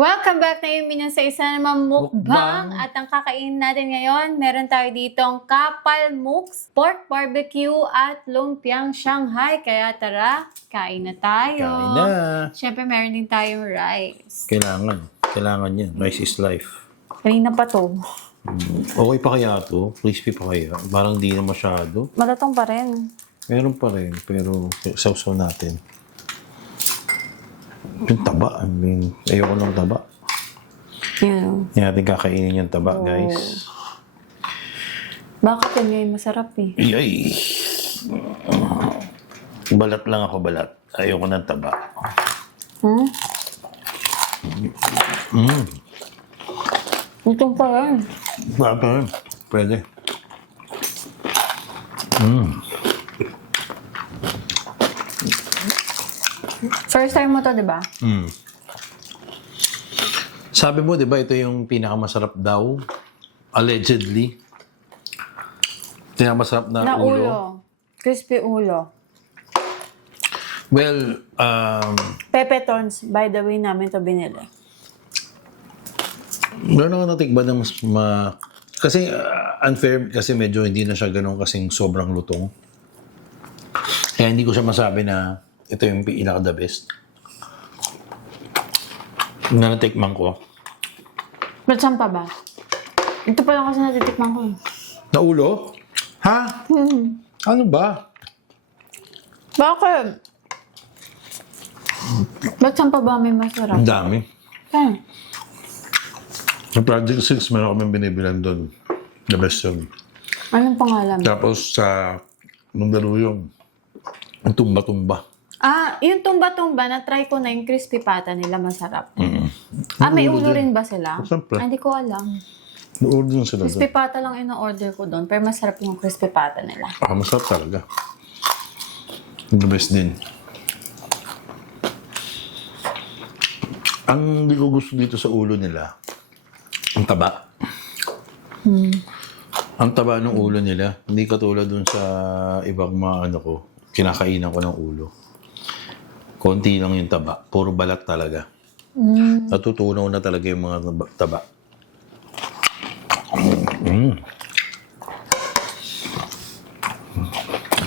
Welcome back na yun sa isa namang mukbang. At ang kakainin natin ngayon, meron tayo ditong kapal mux, pork barbecue at lumpiang Shanghai. Kaya tara, kain na tayo. Kain na. Siyempre meron din tayong rice. Kailangan yan. Rice is life. Kanina pa to. Okay pa kaya to? Crispy pa kaya? Parang di na masyado. Malatong pa rin. Meron pa rin, pero sausaw natin. Yung taba, ayoko ng taba. Yan. Hindi natin kakainin yung taba, guys. Bakit yun ngayon masarap eh? Yay! Balat lang ako, balat. Ayoko ng taba. Itong pa rin. Bakit? Pwede. First time mo to, di ba? Sabi mo, di ba, ito yung pinakamasarap daw? Allegedly. Pinakamasarap na Na ulo. ulo. Crispy ulo. Well, Pepetons, by the way, namin to binili. meron ako natikba na mas kasi unfair kasi medyo hindi na siya ganun kasing sobrang lutong. Kaya hindi ko siya masabi na ito yung pinaka-the best. Na natikman ko. Ba't saan pa ba? Ito pa lang kasi natitikman ko eh. Na ulo? Ha? Ano ba? Bakit? Ba't saan pa ba may masarap? Ang dami. Eh, Sa Project 6, meron kami binibilan doon. The best yun. anong pangalan? Tapos sa Mandaluyong, ang tumba-tumba. Yung tumba-tumba, na-try ko na yung crispy pata nila, masarap. May ulo rin ba sila? Siyempre. Hindi ko alam. Na-order sila doon. Crispy pata lang ino-order ko doon, pero masarap yung crispy pata nila. Masarap talaga. The best din. Ang hindi ko gusto dito sa ulo nila, ang taba. Ang taba ng ulo nila, hindi katulad dun sa ibang mga kinakainan ko ng ulo. Konti lang yung taba. Puro balat talaga. Natutunaw na talaga yung mga taba.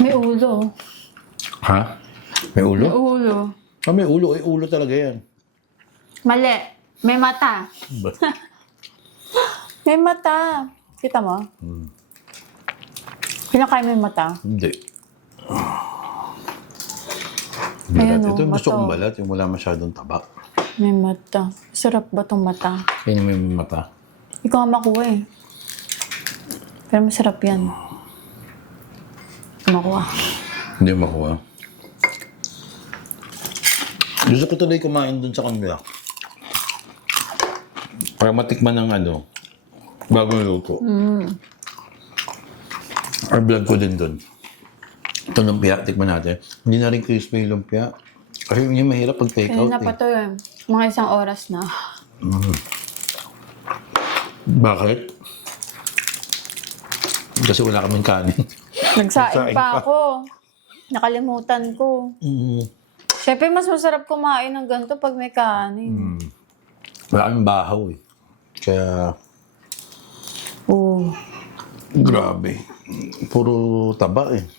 May ulo. Ha? May ulo? May ulo. May ulo. Ulo talaga yan. Mali. May mata. May mata. Kita mo? Pinakain mo yung mata? Hindi. Ayun, Balat. Ito yung gusto mata. kong balat, yung wala masyadong taba. May mata. Sarap ba tong mata? Kaya may mata. Ikaw ang makuha eh. Pero masarap yan. Makuha. Hindi makuha. Gusto ko tuloy kumain dun sa kanila. Para matikman ng bagong luto. Or vlog ko din dun. Ito lumpia, tikman natin. Hindi na rin crispy yung lumpia. Kasi yung mahirap pag take out Kanina pa to eh. Mga isang oras na. Bakit? Kasi wala kaming kanin. Nagsaing pa ako. Nakalimutan ko. Siyempre, mas masarap kumain ng ganito pag may kanin. Wala kaming bahaw eh. Kaya, Oo. grabe. Puro taba eh.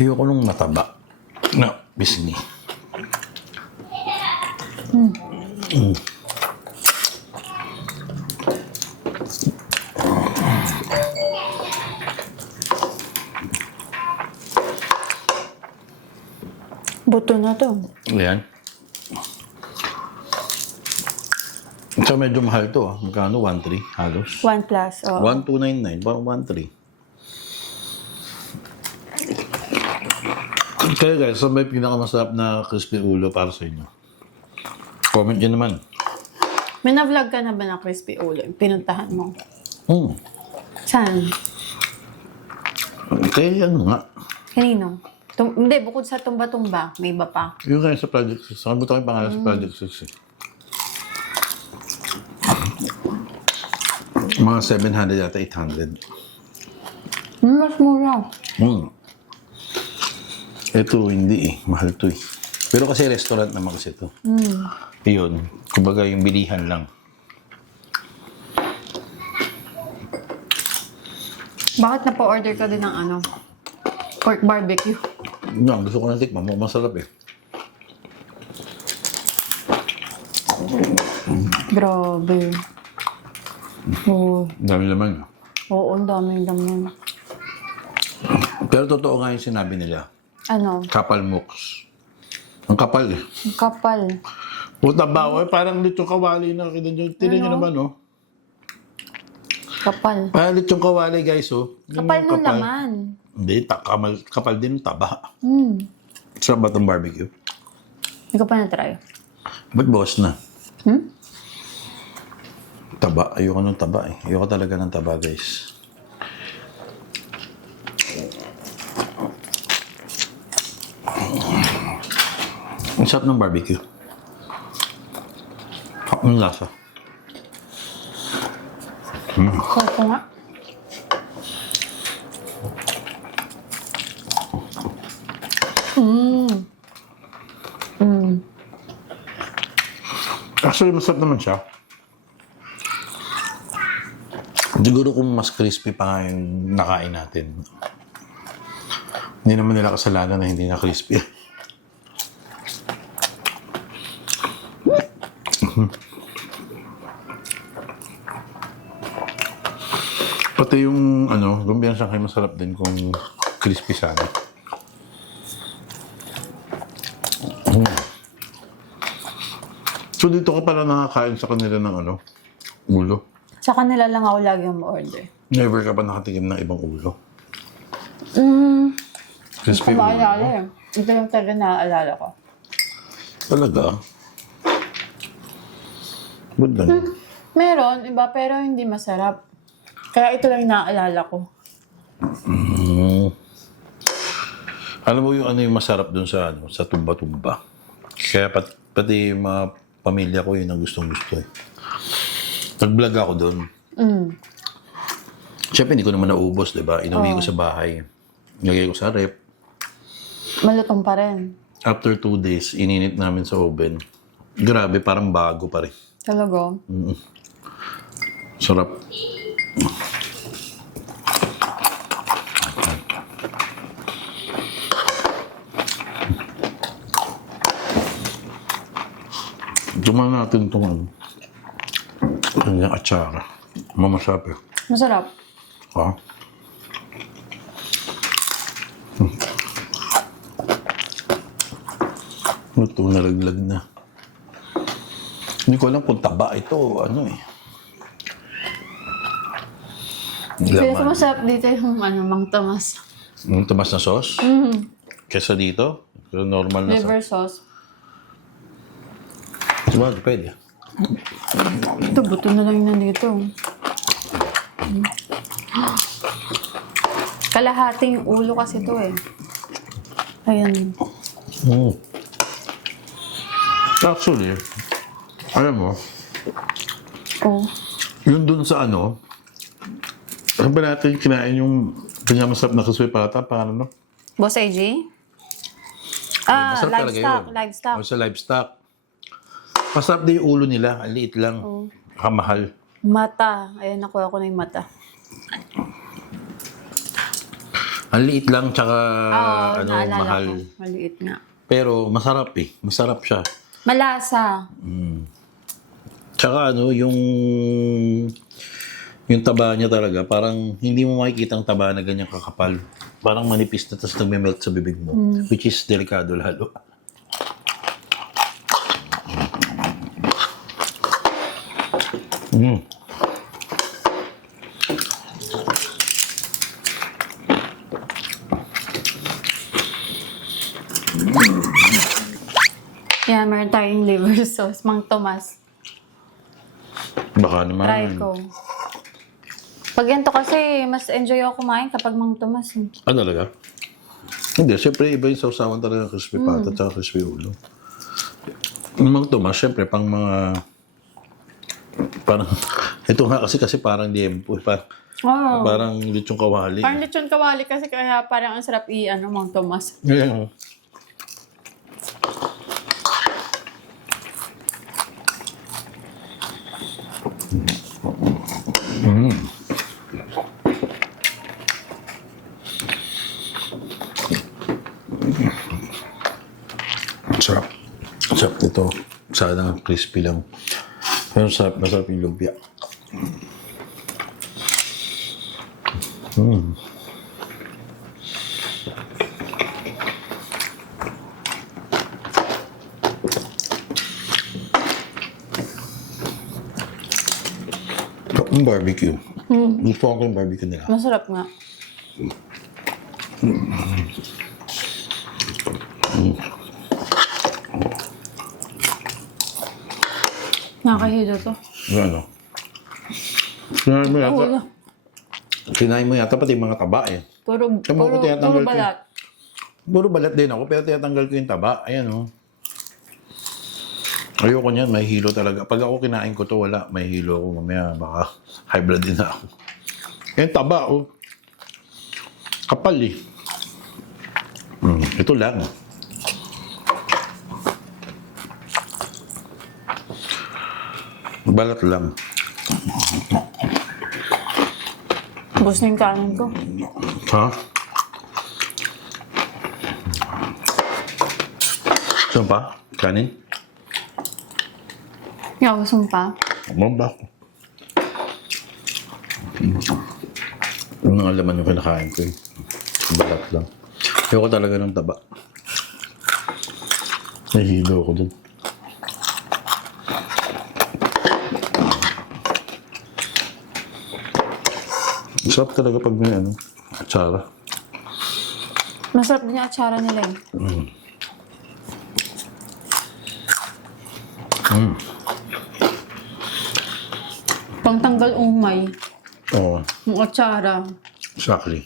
Ayoko nung mataba. Na, bisni. Buto na to. Ayan. So, medyo mahal to. Magkano? 1.3 halos. 1 plus. Oh. 1.299. Parang 1.3. Kaya guys, saan may pinakamasarap na crispy ulo para sa inyo? Comment nyo naman. May na-vlog ka na ba ng crispy ulo? Yung pinuntahan mo? Saan? Kaya nga. Kanino? Hindi, bukod sa tumba-tumba, may iba pa. Yung kaya sa Project 6. Nakalimutan ko yung pangalan sa Project 6 eh. Mga 700 yata, 800. Mas mura. Ito, hindi eh. Mahal to eh. Pero kasi restaurant naman kasi ito. Yun. Kumbaga yung bilihan lang. Bakit na-order ka din ng pork barbecue? Yan, gusto ko na tikman. Mukhang masarap eh. Grabe. Oo. Dami naman. Oo, ang daming laman. Pero totoo nga yung sinabi nila. Ano? Kapal mooks. Ang kapal eh. Ang kapal. Puta ba? Parang lechong kawali na. Tinan nyo naman oh. Kapal. Parang lechong kawali guys oh. Yung Kapal ng laman. Hindi, kapal din yung taba. Mm. Sarap ba itong barbecue? Hindi ko pa na-try. Ba't boss na? Taba. Ayoko ng taba eh. Ayoko talaga ng taba guys. Ang sarap ng barbecue. Ang lasa. Sarap nga. Actually, masarap naman siya. Siguro kung mas crispy pa nga yung nakain natin. Hindi naman nila kasalanan na hindi na crispy. Pati yung lumpiang Shanghai masarap din kung crispy sana. So dito ka pala nakakain sa kanila ng ulo. Sa kanila lang ako lagi order. Never ka pa nakatikim ng ibang ulo. Hindi Crispy ko ulo. maalala eh. Ito yung talaga naaalala ko. Talaga? Ba't ganun? Meron, iba, pero hindi masarap. Kaya ito lang yung naaalala ko. Alam mo yung yung masarap dun sa sa tumba-tumba. Kaya pati yung mga pamilya ko yun ang gustong-gusto eh. Nag-vlog ako dun. Siyempre hindi ko naman naubos, di ba? Inuwi ko sa bahay. Nilagay ko sa rep. Malutong pa rin. After 2 days, ininit namin sa oven. Grabe, parang bago pa rin. Talaga? Sarap. Tumahan natin itong kanyang atsara. Mamasarap eh. Masarap. Ha? Ito, nalaglag na. Hindi ko alam kung taba ito o eh. Kaya Laman. masarap dito yung Mang Tomas. Yung tumas na sauce? Kesa dito? Yung normal na sauce? Liver sauce. Diba, pwede. Ito, buto na lang yun nandito. Kalahating ulo kasi ito eh. Ayan. Actually, alam mo, Oh. yun dun sa ano ba natin kinain yung pinyamasarap na crispy pata, paano no? Boss AJ? Masarap talaga Livestock. yun. Livestock. O sa livestock. Masarap din yung ulo nila, ang liit lang. Kamahal. Mata. Ayan, nakuha ko na yung mata. Ang liit lang, tsaka Naalala mahal. ko. Maliit nga. Pero masarap eh. Masarap siya. Malasa. Tsaka yung taba niya talaga, parang hindi mo makikita ang taba na ganyan kakapal. Parang manipis na tapos nagme-melt sa bibig mo. Which is delikado lalo. Yan, meron tayong liver sauce. Mang Tomas. Baka naman. Try ko. Pag ganito kasi, mas enjoy ako kumain kapag Mang Tomas. Eh. Ah, talaga? Hindi, syempre iba yung sausawan talaga ng crispy pata at crispy ulo. Yung mga Tomas, syempre pang mga parang ito nga kasi parang liempo, parang Oh. Parang lechong kawali. Parang lechon kawali kasi kaya parang ang sarap Mang Tomas. Yeah. Sarap. Sarap nito. Sana crispy lang. Pero masarap yung lumpia. Yung barbecue. Gusto ko yung barbecue nila. Masarap nga. Nakahilo to. Yung ano? Kinain mo yata. Ulo. Kinain mo yata pati yung mga taba eh. Puro Tama ko, tinatanggal ko. balat. Puro balat din ako, pero tinatanggal ko yung taba. Ayan o. Ayoko niyan, may hilo talaga. Pag ako kinain ko to, wala. May hilo ako mamaya. Baka high blood din ako. Yung taba oh. Kapal eh. Ito lang. Balat lang. Bus na yung kanin ko. Ha? Saan pa? Kanin? Yung gusto mo pa? Mamba. Yung mga laman yung kinakain ko eh. Balat lang. Ayoko talaga ng taba. Nahihilo ako dun. Sarap talaga pag may ano, atsara. Masarap din yung atsara nila eh. Pangtanggal umay. Oo, Yung atsara. exactly.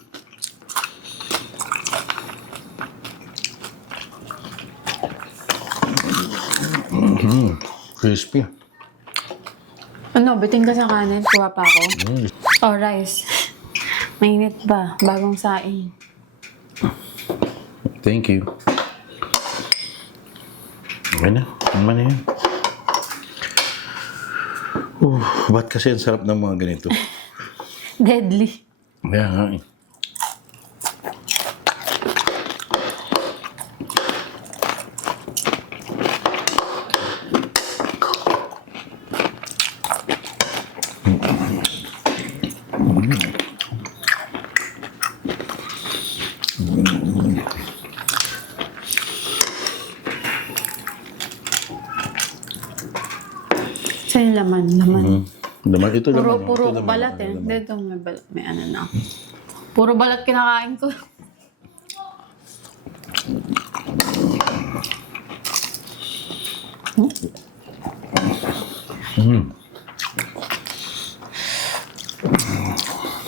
Crispy. Ano, biting ka sa kanin? Kuha pa ako. Mm. Oh, rice. Mainit ba? Bagong saing. Thank you. Okay na. Ano na yan? Ba't kasi ang sarap ng mga ganito? Deadly. Kaya nga eh. Saan yung laman? Laman. Laman, ito Puro, laman. puro Ito laman, balat ito eh. laman. Dito may balat. May ano na. Puro balat kinakain ko.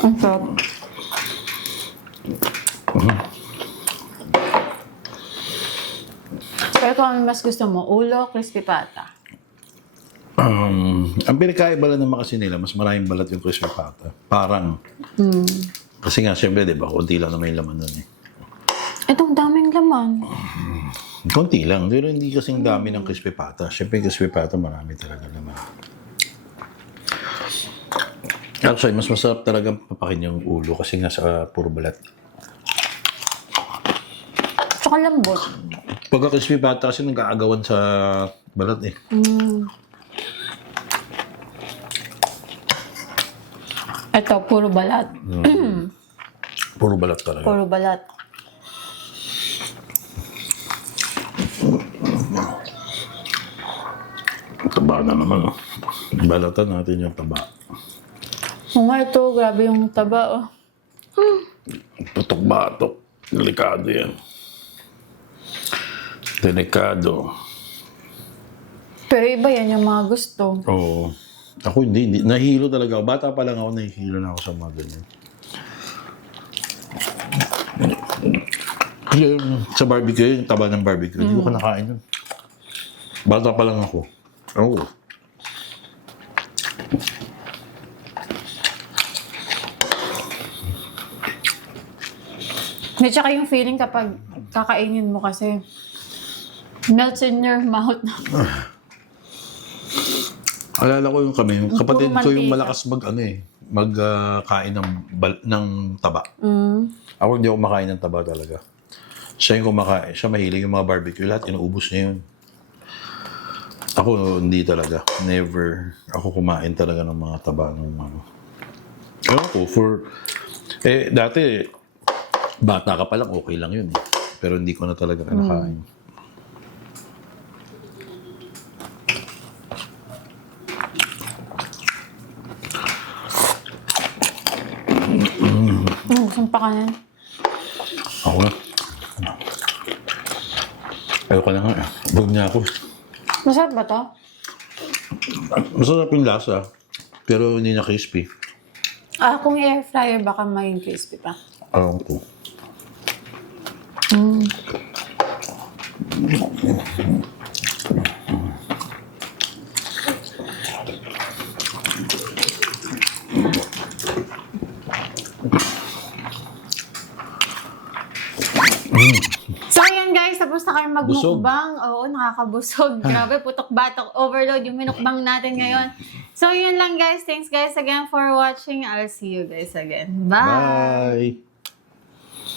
Ang sarap. Pero kung ano mas gusto mo, ulo, crispy pata. Ang pinakaiba lang naman kasi nila, mas maraming balat yung crispy pata. Parang, kasi nga, syempre, di ba, konti lang naman yung laman nun eh. Itong daming laman. Konti lang, pero hindi kasing dami ng crispy pata. Syempre, crispy pata, marami talaga naman. Actually, mas masarap talaga papakin yung ulo kasi nga sa puro balat. Tsaka lambot. Pagka crispy pata kasi nag-aagawan sa balat eh. Ito, puro balat. Puro balat talaga. Puro balat. Taba na naman oh. Balatan natin yung taba. Kung nga ito, grabe yung taba, oh. Putok-batok. Delikado yan. Delikado. Pero iba yan yung mga gusto. Oo. Ako hindi. Nahihilo talaga ako. Bata pa lang ako, nahihilo na ako sa mga ganyan. Kasi sa barbecue, yung taba ng barbecue, hindi ko nakain yun. Bata pa lang ako. Oo. At saka yung feeling kapag kakainin mo kasi melts in your mouth. Alala ko yung kami, yung kapatid ko yung mantika. malakas magkain ng taba. Mm. Ako hindi ako makain ng taba talaga. Siya yung kumakain, siya mahilig yung mga barbecue, lahat inuubos niya yun. Ako hindi talaga, never ako kumain talaga ng mga taba ng mga. Ewan ko, dati, bata ka pa lang, okay lang yun. Pero hindi ko na talaga kinakain. Gusto pa ka na. Ako na. Ayoko na nga. Bug niya ako. Masarap ba to? Masarap yung lasa. Pero hindi na crispy. Kung air fryer baka maging crispy pa. Alam ko. So, ayan guys, tapos na kayong Busog. magmukbang. Oo, nakakabusog. Grabe, putok-batok overload yung minukbang natin ngayon. So, yun lang guys. Thanks guys again for watching. I'll see you guys again. Bye! Bye!